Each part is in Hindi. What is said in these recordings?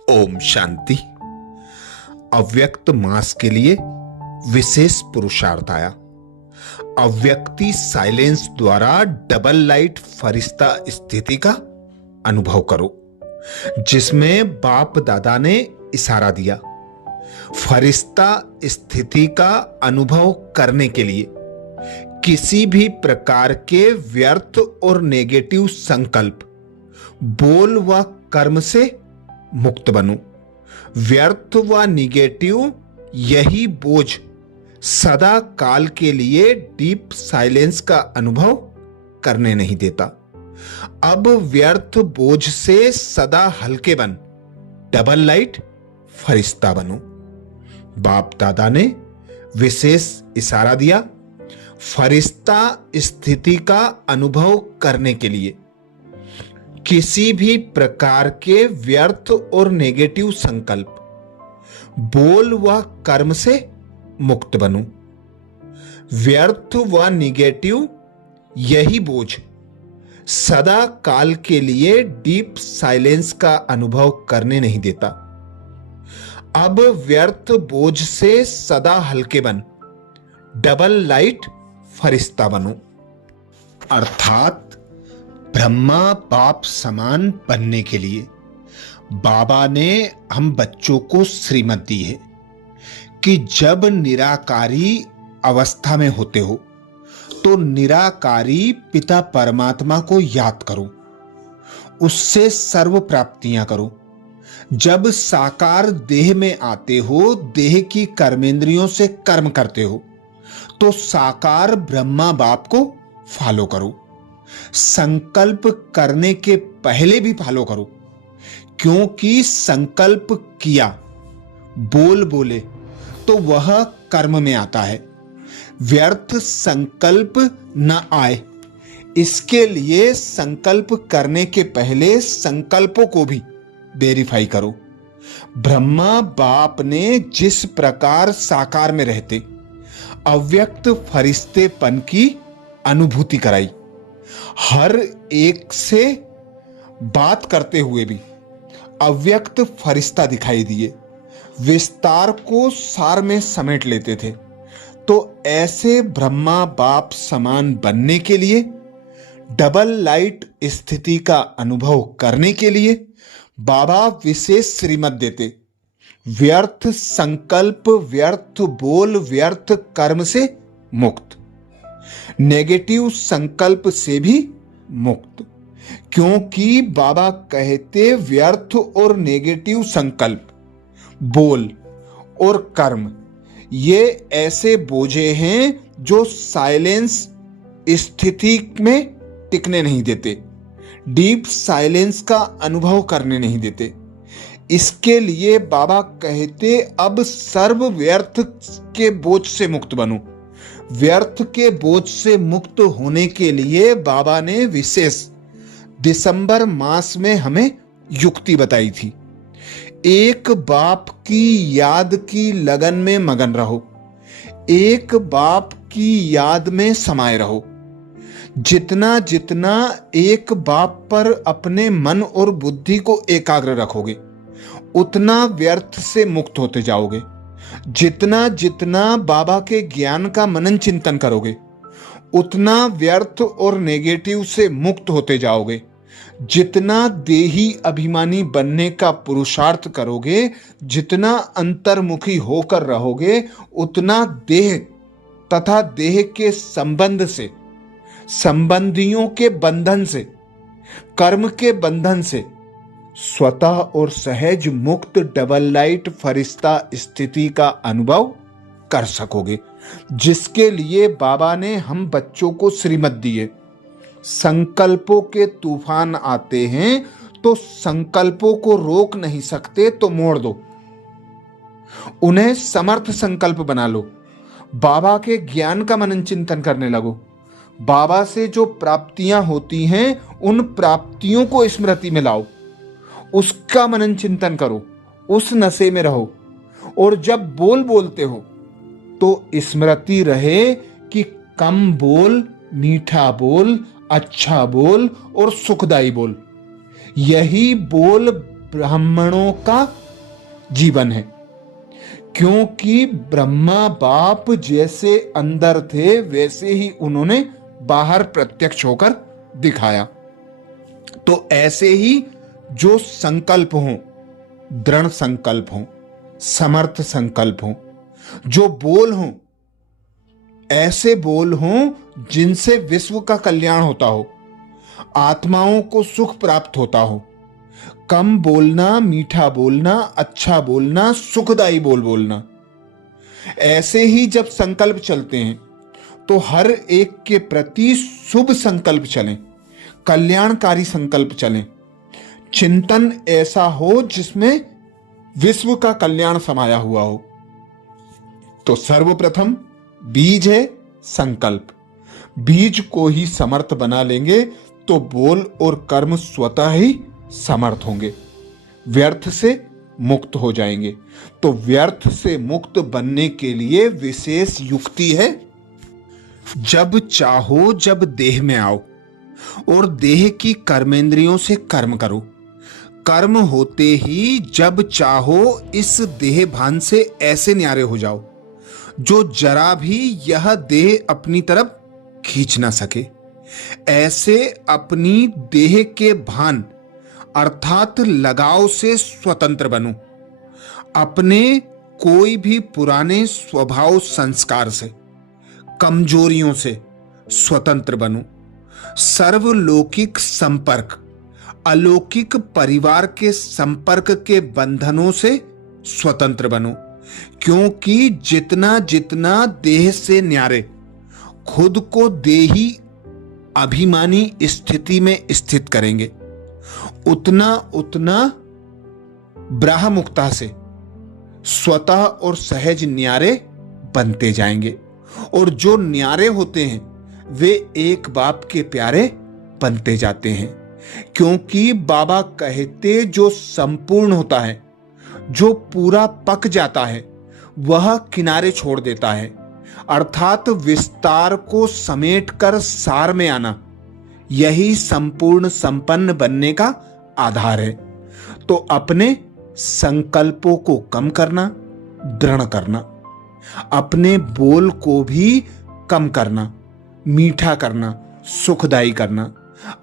ओम शांति। अव्यक्त मास के लिए विशेष पुरुषार्थ आया। अव्यक्ति साइलेंस द्वारा डबल लाइट फरिश्ता स्थिति का अनुभव करो, जिसमें बाप दादा ने इशारा दिया। फरिश्ता स्थिति का अनुभव करने के लिए किसी भी प्रकार के व्यर्थ और नेगेटिव संकल्प, बोल व कर्म से मुक्त बनो। व्यर्थ व निगेटिव यही बोझ सदा काल के लिए डीप साइलेंस का अनुभव करने नहीं देता। अब व्यर्थ बोझ से सदा हल्के बन डबल लाइट फरिश्ता बनो। बाप दादा ने विशेष इशारा दिया। फरिश्ता स्थिति का अनुभव करने के लिए किसी भी प्रकार के व्यर्थ और नेगेटिव संकल्प, बोल व कर्म से मुक्त बनो। व्यर्थ व निगेटिव यही बोझ सदा काल के लिए डीप साइलेंस का अनुभव करने नहीं देता। अब व्यर्थ बोझ से सदा हल्के बन डबल लाइट फरिश्ता बनो। अर्थात ब्रह्मा बाप समान बनने के लिए बाबा ने हम बच्चों को श्रीमत दी है कि जब निराकारी अवस्था में होते हो तो निराकारी पिता परमात्मा को याद करो, उससे सर्व प्राप्तियां करो। जब साकार देह में आते हो, देह की कर्मेंद्रियों से कर्म करते हो, तो साकार ब्रह्मा बाप को फॉलो करो। संकल्प करने के पहले भी फॉलो करो, क्योंकि संकल्प किया, बोल बोले तो वह कर्म में आता है। व्यर्थ संकल्प न आए, इसके लिए संकल्प करने के पहले संकल्पों को भी वेरीफाई करो। ब्रह्मा बाप ने जिस प्रकार साकार में रहते अव्यक्त फरिश्तेपन की अनुभूति कराई, हर एक से बात करते हुए भी अव्यक्त फरिश्ता दिखाई दिए, विस्तार को सार में समेट लेते थे। तो ऐसे ब्रह्मा बाप समान बनने के लिए, डबल लाइट स्थिति का अनुभव करने के लिए बाबा विशेष श्रीमत देते। व्यर्थ संकल्प, व्यर्थ बोल, व्यर्थ कर्म से मुक्त, नेगेटिव संकल्प से भी मुक्त। क्योंकि बाबा कहते व्यर्थ और नेगेटिव संकल्प, बोल और कर्म ये ऐसे बोझे हैं जो साइलेंस स्थिति में टिकने नहीं देते, डीप साइलेंस का अनुभव करने नहीं देते। इसके लिए बाबा कहते अब सर्व व्यर्थ के बोझ से मुक्त बनो। व्यर्थ के बोझ से मुक्त होने के लिए बाबा ने विशेष दिसंबर मास में हमें युक्ति बताई थी। एक बाप की याद की लगन में मगन रहो, एक बाप की याद में समाये रहो। जितना जितना एक बाप पर अपने मन और बुद्धि को एकाग्र रखोगे, उतना व्यर्थ से मुक्त होते जाओगे। जितना जितना बाबा के ज्ञान का मनन चिंतन करोगे, उतना व्यर्थ और नेगेटिव से मुक्त होते जाओगे। जितना देही अभिमानी बनने का पुरुषार्थ करोगे, जितना अंतर्मुखी होकर रहोगे, उतना देह तथा देह के संबंध से, संबंधियों के बंधन से, कर्म के बंधन से स्वतः और सहज मुक्त डबल लाइट फरिश्ता स्थिति का अनुभव कर सकोगे, जिसके लिए बाबा ने हम बच्चों को श्रीमत दिए। संकल्पों के तूफान आते हैं तो संकल्पों को रोक नहीं सकते, तो मोड़ दो, उन्हें समर्थ संकल्प बना लो। बाबा के ज्ञान का मनन चिंतन करने लगो। बाबा से जो प्राप्तियां होती हैं, उन प्राप्तियों को स्मृति में लाओ, उसका मनन चिंतन करो, उस नशे में रहो। और जब बोल बोलते हो तो स्मृति रहे कि कम बोल, मीठा बोल, अच्छा बोल और सुखदाई बोल। यही बोल ब्राह्मणों का जीवन है, क्योंकि ब्रह्मा बाप जैसे अंदर थे वैसे ही उन्होंने बाहर प्रत्यक्ष होकर दिखाया। तो ऐसे ही जो संकल्प हों, दृढ़ संकल्प हों, समर्थ संकल्प हों, जो बोल हों, ऐसे बोल हों जिनसे विश्व का कल्याण होता हो, आत्माओं को सुख प्राप्त होता हो। कम बोलना, मीठा बोलना, अच्छा बोलना, सुखदायी बोलना। ऐसे ही जब संकल्प चलते हैं तो हर एक के प्रति शुभ संकल्प चलें, कल्याणकारी संकल्प चलें। चिंतन ऐसा हो जिसमें विश्व का कल्याण समाया हुआ हो। तो सर्वप्रथम बीज है संकल्प। बीज को ही समर्थ बना लेंगे तो बोल और कर्म स्वतः ही समर्थ होंगे, व्यर्थ से मुक्त हो जाएंगे। तो व्यर्थ से मुक्त बनने के लिए विशेष युक्ति है। जब चाहो जब देह में आओ और देह की कर्मेंद्रियों से कर्म करो। कर्म होते ही जब चाहो इस देह भान से ऐसे न्यारे हो जाओ जो जरा भी यह देह अपनी तरफ खींच ना सके। ऐसे अपनी देह के भान अर्थात लगाव से स्वतंत्र बनो। अपने कोई भी पुराने स्वभाव संस्कार से, कमजोरियों से स्वतंत्र बनो। सर्वलौकिक संपर्क, अलौकिक परिवार के संपर्क के बंधनों से स्वतंत्र बनो, क्योंकि जितना जितना देह से न्यारे खुद को देही अभिमानी स्थिति में स्थित करेंगे, उतना उतना ब्रह्ममुक्ता से स्वतः और सहज न्यारे बनते जाएंगे। और जो न्यारे होते हैं वे एक बाप के प्यारे बनते जाते हैं, क्योंकि बाबा कहते जो संपूर्ण होता है, जो पूरा पक जाता है, वह किनारे छोड़ देता है। अर्थात विस्तार को समेटकर सार में आना, यही संपूर्ण संपन्न बनने का आधार है। तो अपने संकल्पों को कम करना, दृढ़ करना, अपने बोल को भी कम करना, मीठा करना, सुखदायी करना,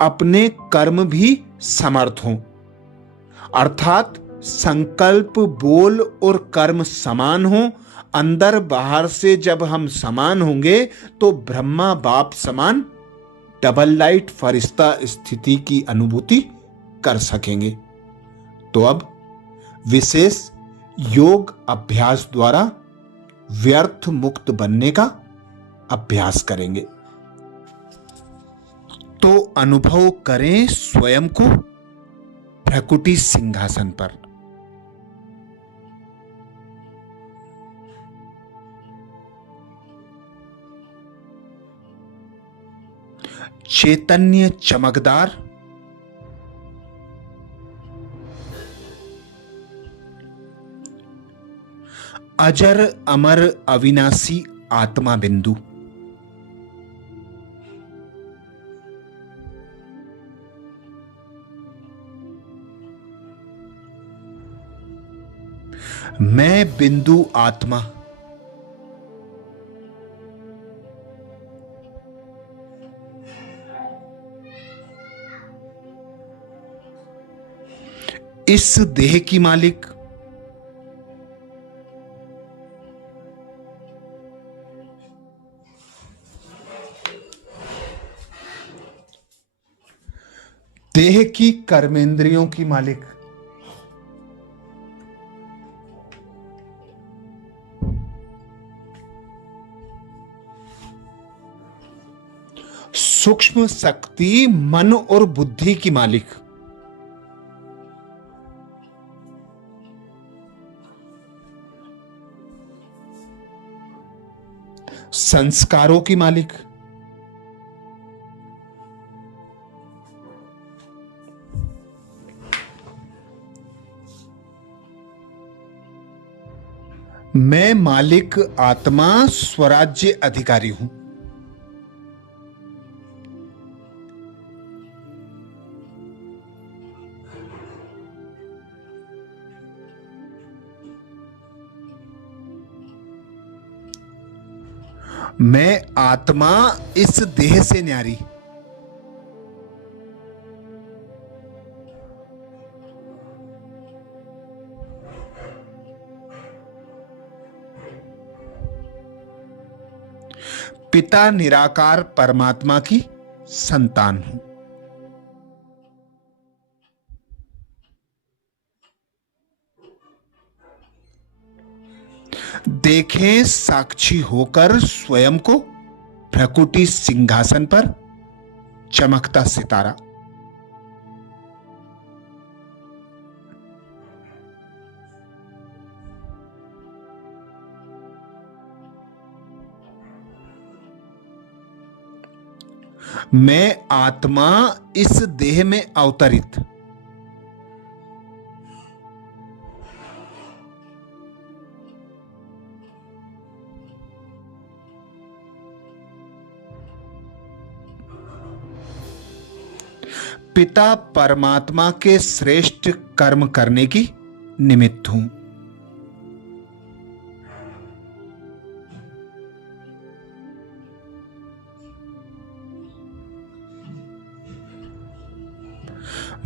अपने कर्म भी समर्थ हों। अर्थात संकल्प, बोल और कर्म समान हो। अंदर बाहर से जब हम समान होंगे तो ब्रह्मा बाप समान डबल लाइट फरिश्ता स्थिति की अनुभूति कर सकेंगे। तो अब विशेष योग अभ्यास द्वारा व्यर्थ मुक्त बनने का अभ्यास करेंगे। तो अनुभव करें स्वयं को प्रकृति सिंहासन पर। चैतन्य चमकदार, अजर अमर अविनाशी आत्मा बिंदु। मैं बिंदु आत्मा इस देह की मालिक, देह की कर्मेंद्रियों की मालिक, सूक्ष्म शक्ति मन और बुद्धि की मालिक, संस्कारों की मालिक, मैं मालिक आत्मा स्वराज्य अधिकारी हूं। मैं आत्मा इस देह से न्यारी। पिता निराकार परमात्मा की संतान हूं। देखें साक्षी होकर स्वयं को भ्रकुटी सिंहासन पर चमकता सितारा। मैं आत्मा इस देह में अवतरित। पिता परमात्मा के श्रेष्ठ कर्म करने की निमित्त हूं।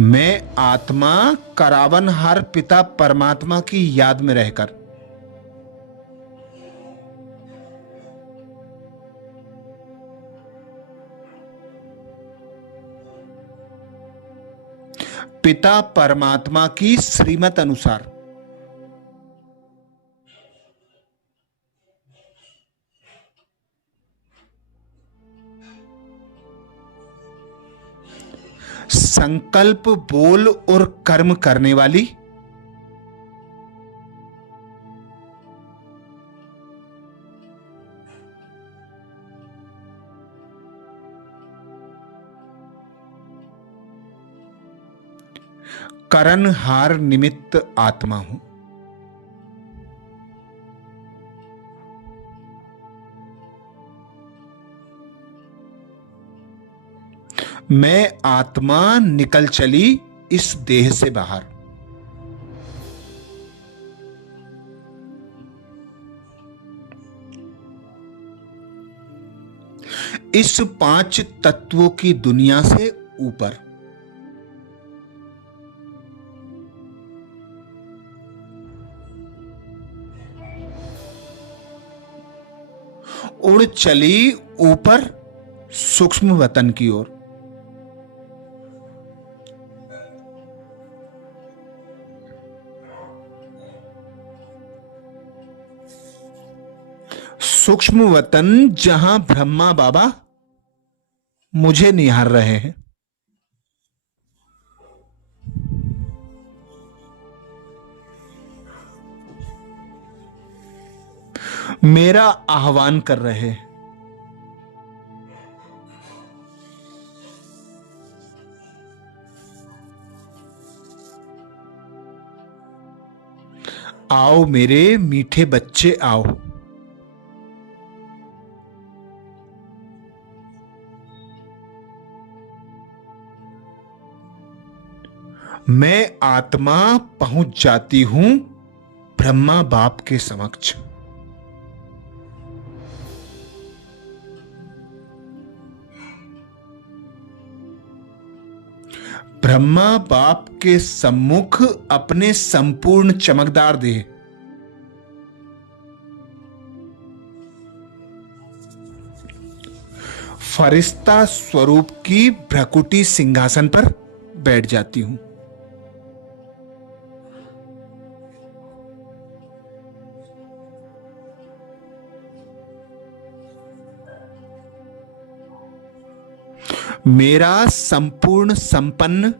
मैं आत्मा करावनहार पिता परमात्मा की याद में रहकर पिता परमात्मा की श्रीमत अनुसार संकल्प, बोल और कर्म करने वाली करणहार निमित्त आत्मा हूं। मैं आत्मा निकल चली इस देह से बाहर। इस 5 तत्वों की दुनिया से ऊपर। उड़ चली ऊपर सूक्ष्म वतन की ओर। सूक्ष्म वतन जहां ब्रह्मा बाबा मुझे निहार रहे हैं। मेरा आह्वान कर रहे हैं। आओ मेरे मीठे बच्चे आओ। मैं आत्मा पहुंच जाती हूं ब्रह्मा बाप के समक्ष। ब्रह्मा बाप के सम्मुख अपने संपूर्ण चमकदार देह फरिश्ता स्वरूप की भ्रकुटी सिंहासन पर बैठ जाती हूं। मेरा संपूर्ण संपन्न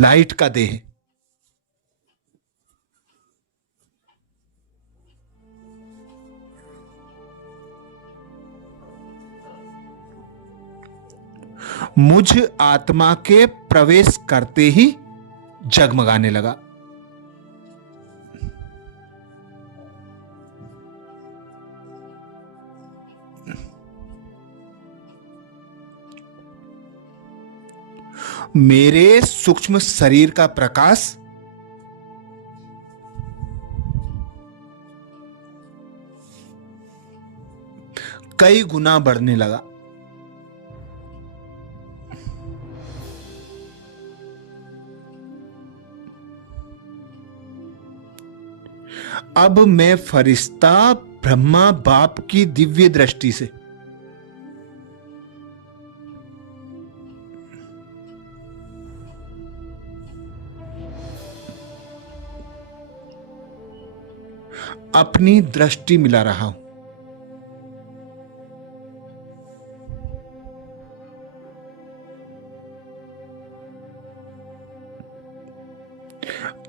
लाइट का देह मुझ आत्मा के प्रवेश करते ही जगमगाने लगा। मेरे सूक्ष्म शरीर का प्रकाश कई गुना बढ़ने लगा। अब मैं फरिश्ता ब्रह्मा बाप की दिव्य दृष्टि से अपनी दृष्टि मिला रहा हूं।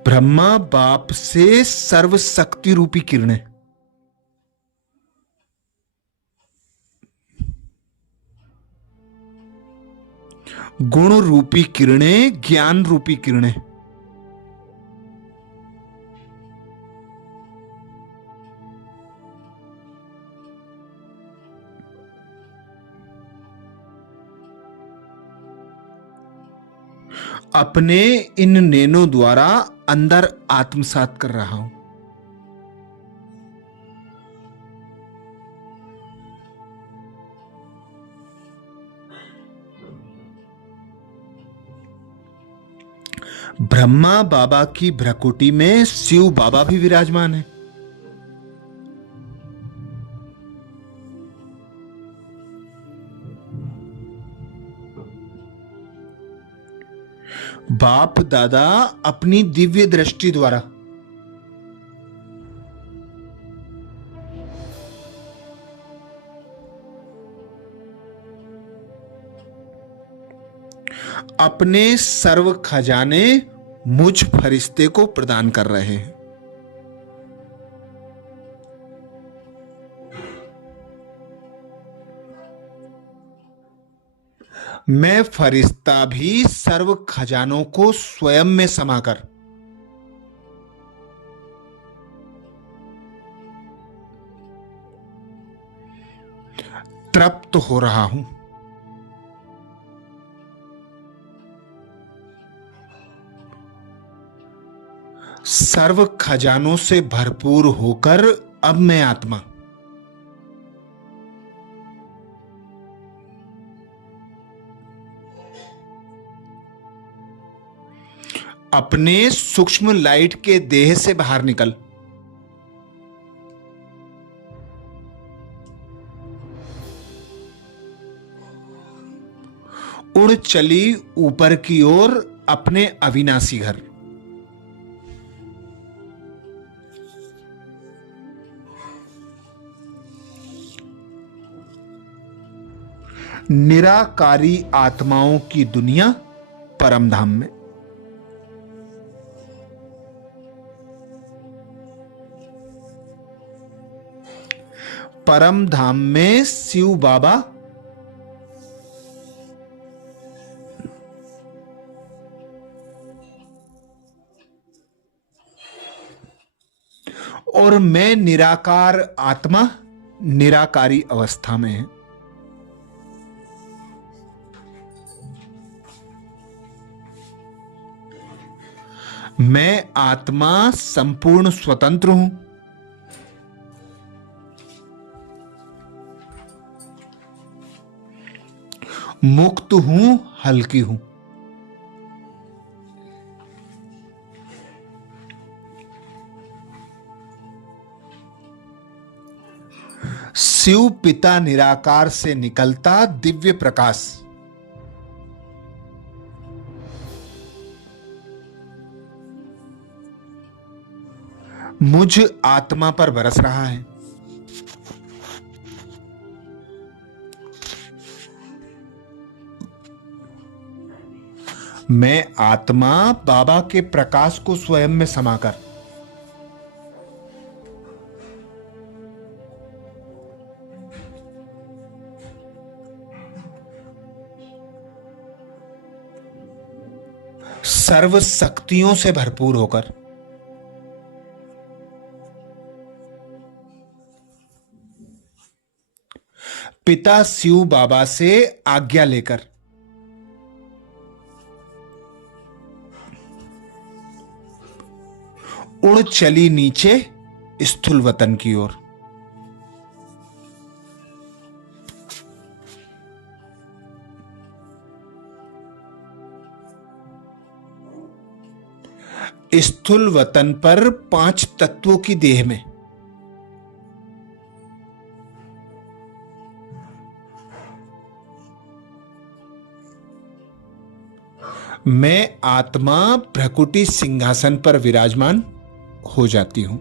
ब्रह्मा बाप से सर्व शक्ति रूपी किरणें गुण रूपी किरणें, ज्ञान रूपी किरणें अपने इन नैनों द्वारा अंदर आत्मसात कर रहा हूं। ब्रह्मा बाबा की भ्रकुटी में शिव बाबा भी विराजमान है। बाप दादा अपनी दिव्य दृष्टि द्वारा अपने सर्व खजाने मुझ फरिश्ते को प्रदान कर रहे हैं। मैं फरिश्ता भी सर्व खजानों को स्वयं में समाकर तृप्त हो रहा हूं। सर्व खजानों से भरपूर होकर अब मैं आत्मा अपने सूक्ष्म लाइट के देह से बाहर निकल उड़ चली ऊपर की ओर अपने अविनाशी घर। निराकारी आत्माओं की दुनिया परम धाम में। परम धाम में शिव बाबा और मैं निराकार आत्मा निराकारी अवस्था में है। मैं आत्मा संपूर्ण स्वतंत्र हूं। मुक्त हूं, हल्की हूं। शिव पिता निराकार से निकलता दिव्य प्रकाश मुझ आत्मा पर बरस रहा है। मैं आत्मा बाबा के प्रकाश को स्वयं में समाकर सर्व शक्तियों से भरपूर होकर पिता शिव बाबा से आज्ञा लेकर उड़ चली नीचे स्थूल वतन की ओर। स्थूल वतन पर 5 तत्वों की देह में मैं आत्मा भ्रकुटी सिंहासन पर विराजमान हो जाती हूं।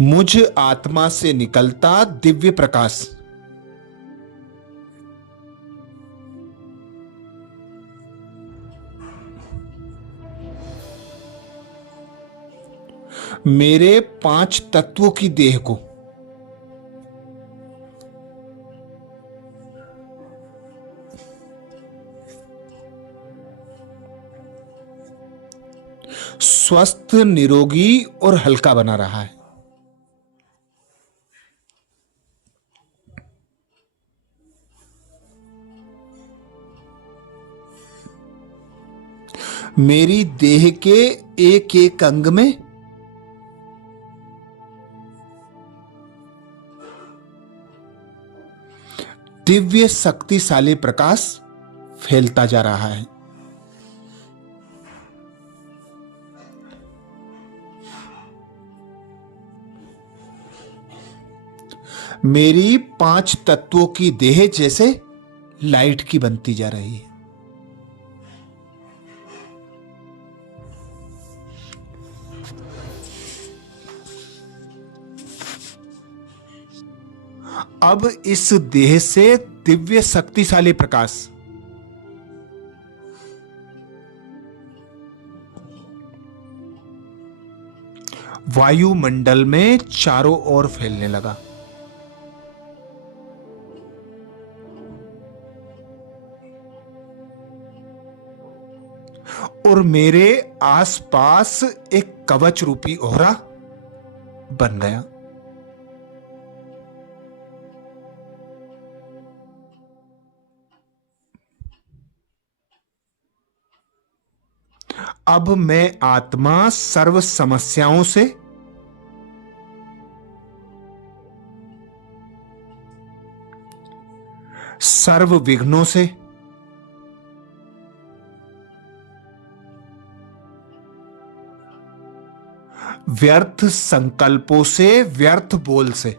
मुझ आत्मा से निकलता दिव्य प्रकाश मेरे 5 तत्वों की देह को स्वस्थ, निरोगी और हल्का बना रहा है। मेरी देह के एक एक अंग में दिव्य शक्तिशाली प्रकाश फैलता जा रहा है। मेरी 5 तत्वों की देह जैसे लाइट की बनती जा रही है। अब इस देह से दिव्य शक्तिशाली प्रकाश वायुमंडल में चारों ओर फैलने लगा। और मेरे आसपास एक कवच रूपी ओहरा बन गया। अब मैं आत्मा सर्व समस्याओं से सर्व विघ्नों से व्यर्थ संकल्पों से, व्यर्थ बोल से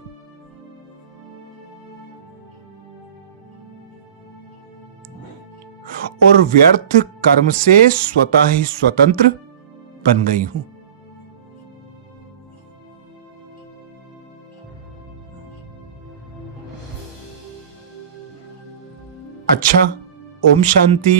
और व्यर्थ कर्म से स्वतः ही स्वतंत्र बन गई हूं। अच्छा, ओम शांति।